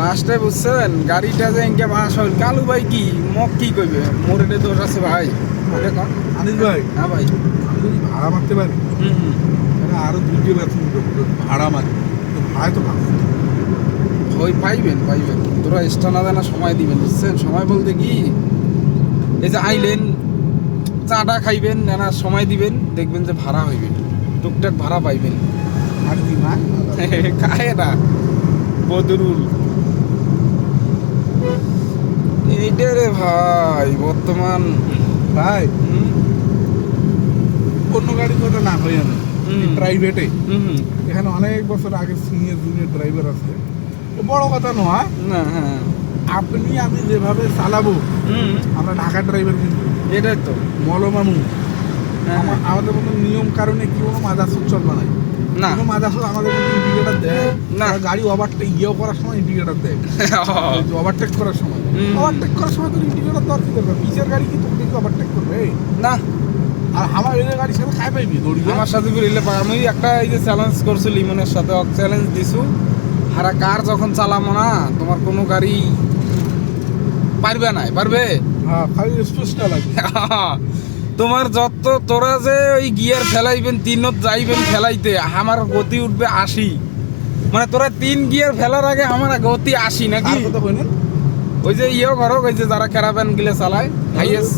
লাস্টে বুঝছেন গাড়িটা যে ইনকে বাস হইল কালু ভাই কি মক কি কইবে মোর এটা দোষ আছে ভাই ওটা কোন আনিস ভাই হ্যাঁ ভাই আমি যদি ভাড়া মারতে পারি হুম তাহলে আরো দুইটি বেতন দেবো ভাড়া মারি তো ভাড়ায় তো ভালো ওই পাইবেন তোরা স্টানা দেনা সময় দিবেন বুঝছেন সময় বলতে কি এই যে আইলেন চাটা খাইবেন না সময় দিবেন দেখবেন যে ভাড়া হইবে টুকটাক ভাড়া পাইবেন আর কি না খায় না বদরুল এইটা রে ভাই বর্তমান ভাই হুম, অন্য গাড়ির কথা না হয় না হুম। প্রাইভেটে হুম, এখানে অনেক বছর আগে সিনিয়র জুনিয়র ড্রাইভার আছে তো বড় কথা নয় না হ্যাঁ আপনি আমি যেভাবে চালাবো হুম, আমরা ঢাকা ড্রাইভার কিন্তু এটাই তো মল মানুষ হ্যাঁ, আমাদের মতো নিয়ম কারণে কি কোনো মাদাসুর চলবে না না কোনো মাদাসুর আমাদের মতো ইন্ডিকেটার দেয় না। না গাড়ি ওভারটেক করার সময় ইন্ডিকেটার দেয় ওভারটেক করার সময় হুম। ওভারটেক করার সময় তো ইন্ডিকেটার দর কি দরকার পিছের গাড়ি কি তোকে ওভারটেক করবে না আর আমার এই গাড়ির সাথে খাই পাইবি দৌড়ি আমার সাথে করিলে আমি একটা এই যে চ্যালেঞ্জ করছি লিমনের সাথে চ্যালেঞ্জ দিছু হারা কার যখন চালামো না তোমার কোনো গাড়ি পারবে হ্যাঁ খালি স্পেসটা লাগে তোমার যত তোরা যে ওই গিয়ার ফেলাইবেন তিনত যাইবেন ফেলাইতে আমার গতি উঠবে 80 মানে তোরা 3 গিয়ার ফেলার আগে আমার গতি 80 নাকি আর কথা বলেন ওই যে ঘরক ওই যে যারা ক্যারাভ্যান গিলে চালায় হাইয়েস্ট